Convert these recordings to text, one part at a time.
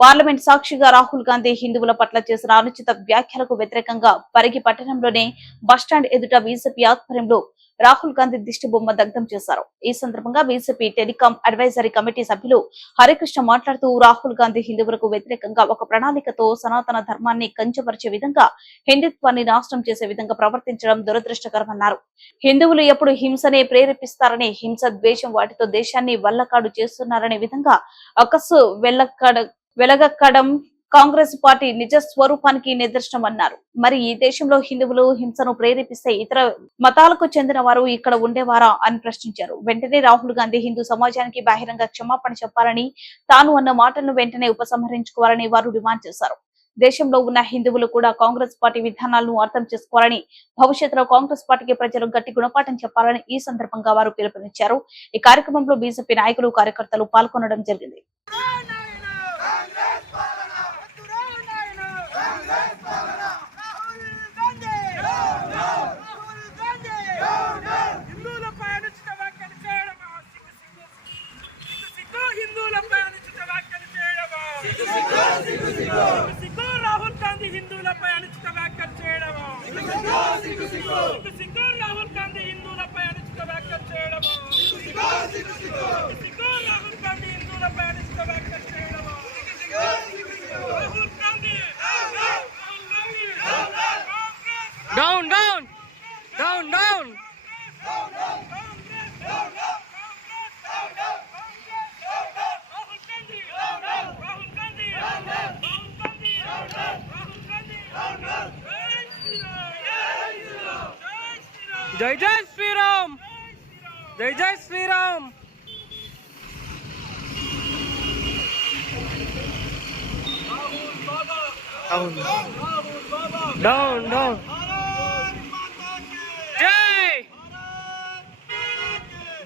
Parliament సాక్షిగా రాహుల్ గాంధీ హిందువుల పట్ల చేసిన అనుచిత వ్యాఖ్యలకు వ్యతిరేకంగా పరిగి పట్టణంలోని బస్టాండ్ ఎదుట బీజేపీ ఆధ్వర్యంలో రాహుల్ గాంధీ దిష్టి బొమ్మ దగ్ధం చేశారు. ఈ సందర్భంగా బీజేపీ టెలికాం అడ్వైజరీ కమిటీ సభ్యులు హరికృష్ణ మాట్లాడుతూ రాహుల్ గాంధీ హిందువులకు వ్యతిరేకంగా ఒక ప్రణాళికతో సనాతన ధర్మాన్ని కంచపరిచే విధంగా హిందుత్వాన్ని నాశనం చేసే విధంగా ప్రవర్తించడం దురదృష్టకరమన్నారు. హిందువులు ఎప్పుడు హింసనే ప్రేరేపిస్తారని, హింస ద్వేషం వాటితో దేశాన్ని వల్లకాడు చేస్తున్నారనే విధంగా అకస్సు వెలగక్కడం కాంగ్రెస్ పార్టీ నిజ స్వరూపానికి నిదర్శనమన్నారు. మరి ఈ దేశంలో హిందువులు హింసను ప్రేరేపిస్తే ఇతర మతాలకు చెందిన వారు ఇక్కడ ఉండేవారా అని ప్రశ్నించారు. వెంటనే రాహుల్ గాంధీ హిందూ సమాజానికి బహిరంగ క్షమాపణ చెప్పాలని, తాను అన్న మాటలను వెంటనే ఉపసంహరించుకోవాలని వారు డిమాండ్ చేశారు. దేశంలో ఉన్న హిందువులు కూడా కాంగ్రెస్ పార్టీ విధానాలను అర్థం చేసుకోవాలని, భవిష్యత్తులో కాంగ్రెస్ పార్టీకి ప్రజలు గట్టి గుణపాఠం చెప్పాలని ఈ సందర్భంగా వారు పిలుపునిచ్చారు. ఈ కార్యక్రమంలో బీజేపీ నాయకులు, కార్యకర్తలు పాల్గొనడం జరిగింది. రాహుల్ గాంధీ హిందువులపై అనుచిత వ్యాఖ్యలు చేయడము, రాహుల్ గాంధీ హిందువులపై అనుచిత వ్యాఖ్యలు చేయడము, రాహుల్ గాంధీ హిందువులపై అనుచిత వ్యాఖ్యలు చేయడము, Rahul Gandhi down down down down జై జై శ్రీరామ్, జై జై శ్రీరామ్. డౌన్ డౌన్ జై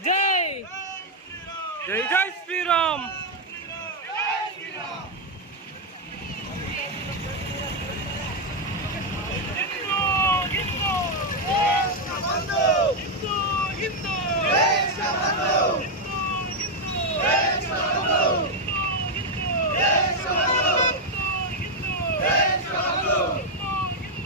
జై జై జై శ్రీరామ్.